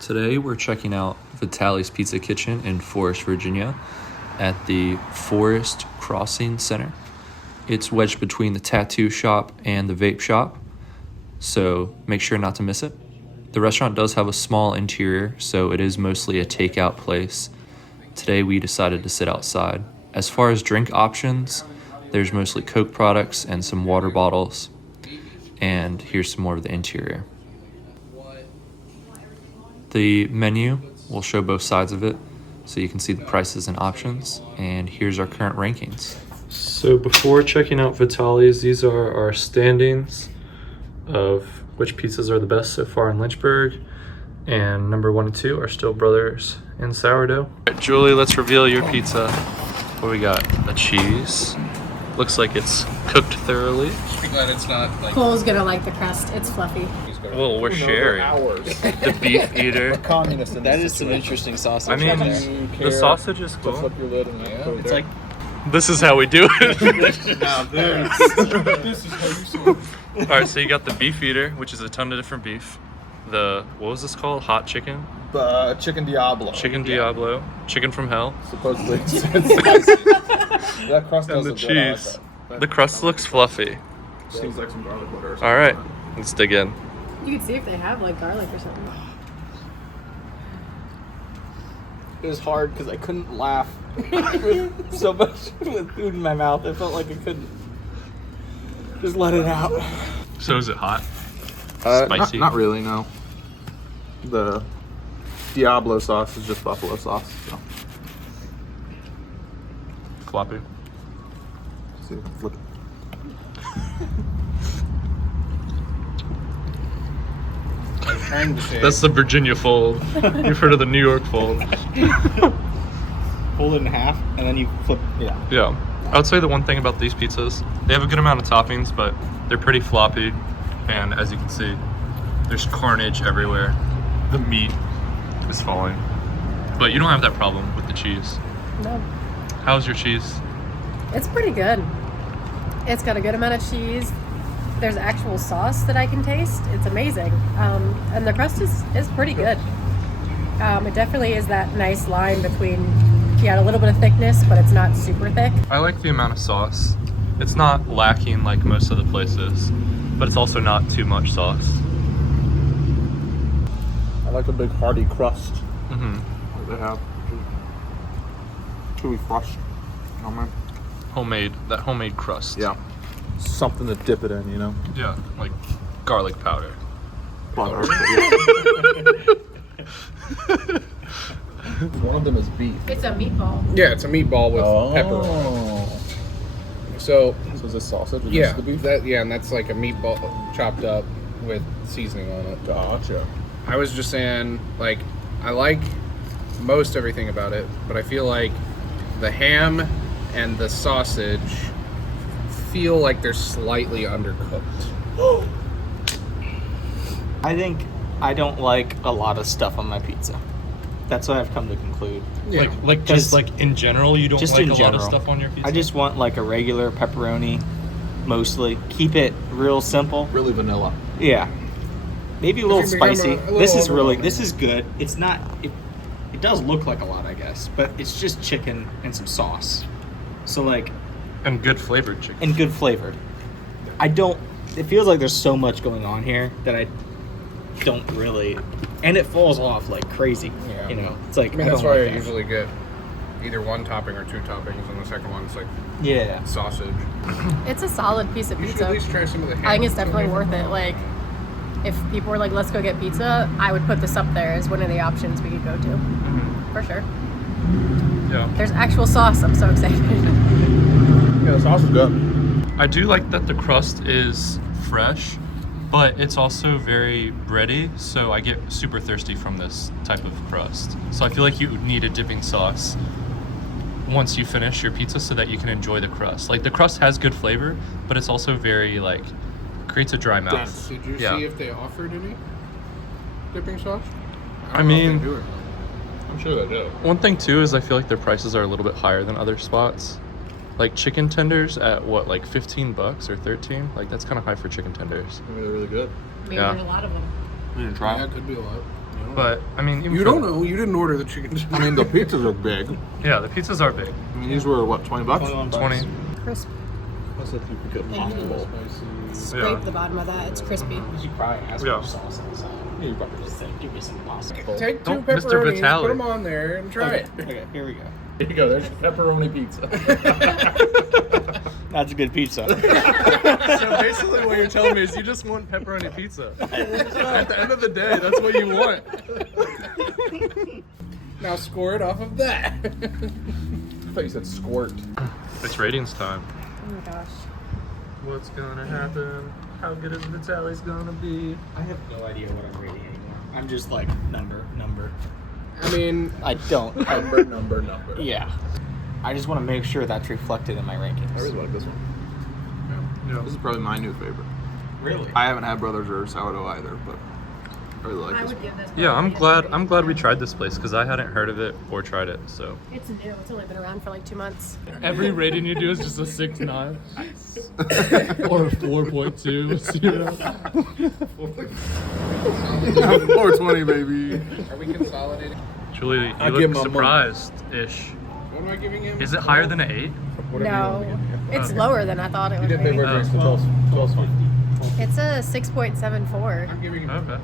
Today we're checking out Vitale's Pizza Kitchen in Forest, Virginia at the Forest Crossing Center. It's wedged between the tattoo shop and the vape shop, so make sure not to miss it. The restaurant does have a small interior, so it is mostly a takeout place. Today we decided to sit outside. As far as drink options, there's mostly Coke products and some water bottles. And here's some more of the interior. The menu will show both sides of it, so you can see the prices and options. And here's our current rankings. So before checking out Vitale's, these are our standings of which pizzas are the best so far in Lynchburg. And number 1 and 2 are still Brothers and Sourdough. All right, Julie, let's reveal your pizza. What do we got? A cheese. Looks like it's cooked thoroughly. Just be glad it's not like... Cole's gonna like the crust. It's fluffy. Well, we're sharing. The beef eater. That is some interesting sausage. I mean, there. the sausage is cool. It's like This is how we do it. Now this is how you see it. All right, so you got the beef eater, which is a ton of different beef. The, what was this called? Hot chicken? Chicken Diablo. Chicken Diablo. Chicken from hell. Supposedly. That crust And does the look good. I like cheese. that. The crust looks fluffy. Seems like some garlic butter or something. All right, let's dig in. You can see if they have like garlic or something. it was hard because I couldn't laugh with so much with food in my mouth. I felt like I couldn't just let it out. So is it hot? Spicy? Not really, no. The Diablo sauce is just buffalo sauce. So. Floppy. See, flip it. Trying to say. That's the Virginia fold. You've heard of the New York fold. Fold it in half and then you flip. Yeah. Yeah. I would say the one thing about these pizzas, they have a good amount of toppings, but they're pretty floppy. And as you can see, there's carnage everywhere. The meat is falling. But you don't have that problem with the cheese. No, How's your cheese? it's pretty good. It's got a good amount of cheese. There's actual sauce that I can taste. It's amazing. And the crust is pretty good. It definitely is that nice line between, you got a little bit of thickness, but it's not super thick. I like the amount of sauce. It's not lacking like most of the places, but it's also not too much sauce. I like a big hearty crust Mm-hmm. that they have. Chewy crust. Oh man. That homemade crust. Yeah. Something to dip it in, you know? Yeah, like garlic powder. Butter. One of them is beef. It's a meatball. Yeah, it's a meatball with pepper. So So is this sausage or yeah, just the beef? and that's like a meatball chopped up with seasoning on it. Gotcha. I was just saying, like, I like most everything about it, but I feel like the ham and the sausage feel like they're slightly undercooked. I think I don't like a lot of stuff on my pizza. That's what I've come to conclude. Yeah. Like just like in general, you don't just like in a lot general. of stuff on your pizza. I just want like a regular pepperoni, mostly. Keep it real simple. Really vanilla. Yeah. Maybe a little Does it become spicy. a little This is overwhelming? this is good. It's not, it does look like a lot, I guess, but it's just chicken and some sauce. So like, and good flavored chicken. and good flavored. It feels like there's so much going on here that I don't really, and it falls off like crazy. Yeah. You know, it's like, I mean, that's don't why I like that. usually get either one topping or two toppings, and the second one's like Yeah. sausage. It's a solid piece of You should pizza. at least try some of the ham. I think it's definitely worth it. Like, if people were like, let's go get pizza, I would put this up there as one of the options we could go to. For sure. Yeah. There's actual sauce. I'm so excited. Yeah, the sauce is good. I do like that the crust is fresh, but it's also very bready, so I get super thirsty from this type of crust. So I feel like you need a dipping sauce once you finish your pizza so that you can enjoy the crust. Like the crust has good flavor, but it's also very like, creates a dry mouth. Did you Yeah. see if they offered any dipping sauce? I don't know if mean- they do or not. I'm sure they do. One thing too is I feel like their prices are a little bit higher than other spots. Like chicken tenders at what, like $15 or 13? Like that's kind of high for chicken tenders. Maybe they're really good. Maybe Yeah. there's a lot of them. We didn't try Yeah, it. it could be a lot. But I mean, even You for- don't know. You didn't order the chicken. I mean, the pizzas are big. Yeah, the pizzas are big. I mean, these were what, $20? 20. Crisp. What's that you pick up possible? Scrape Yeah. the bottom of that. It's crispy. You should probably ask Yeah. for sauce on the side. You probably just say, give me some pasta. Take 2 Don't- Mr. pepperonis, Vitale. put them on there, and try it. Okay, here we go. Here you go. There's pepperoni pizza. That's a good pizza. So basically, what you're telling me is you just want pepperoni pizza. At the end of the day, that's what you want. Now score it off of that. I thought you said squirt. It's ratings time. Oh my gosh. What's gonna happen? How good is Vitale's gonna be? I have no idea what I'm rating anymore. I'm just like, number. I mean, I don't. Number. Yeah. I just want to make sure that's reflected in my rankings. I really like this one. Yeah. This is probably my new favorite. Really? I haven't had Brothers or sourdough either, but I really like I this would one. give this. Yeah, I'm probably glad. I'm glad we tried this place because I hadn't heard of it or tried it. So It's new. It's only been around for like 2 months. every rating you do is just a 6.9 or a 4.2. 420, baby. are we consolidating? Julie, you I'll give him look a surprised-ish. What am I giving him? Is it higher than an 8? No, it's Okay. lower than I thought it You would didn't pay be. for drinks to 12 It's a 6.74, I'm giving him. Okay.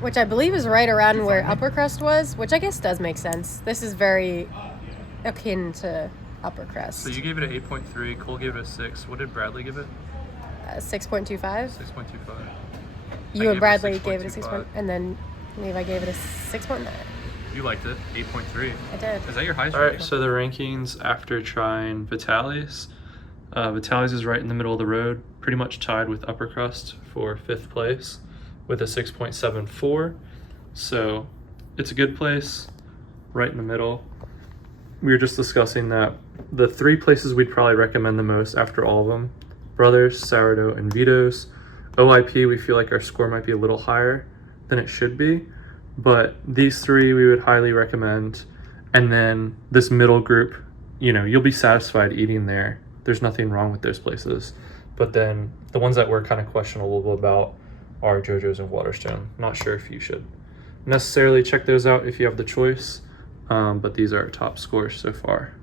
which I believe is right around where upper crust was, which I guess does make sense. This is very akin to upper crust. So you gave it an 8.3. Cole gave it a 6. What did Bradley give it? 6.25. 6.25. You gave it and a Bradley gave it a 6. 6.25. And then Levi gave it a 6.9. You liked it. 8.3. I did. Is that your highest? All right. So the rankings after trying Vitale's. Vitale's is right in the middle of the road, pretty much tied with Upper Crust for 5th place with a 6.74. So it's a good place, right in the middle. We were just discussing that the 3 places we'd probably recommend the most after all of them, Brothers, Sourdough, and Vito's. OIP, we feel like our score might be a little higher than it should be, but these 3 we would highly recommend. And then this middle group, you know, you'll be satisfied eating there. There's nothing wrong with those places. But then the ones that we're kind of questionable about are JoJo's and Waterstone. Not sure if you should necessarily check those out if you have the choice, but these are our top scores so far.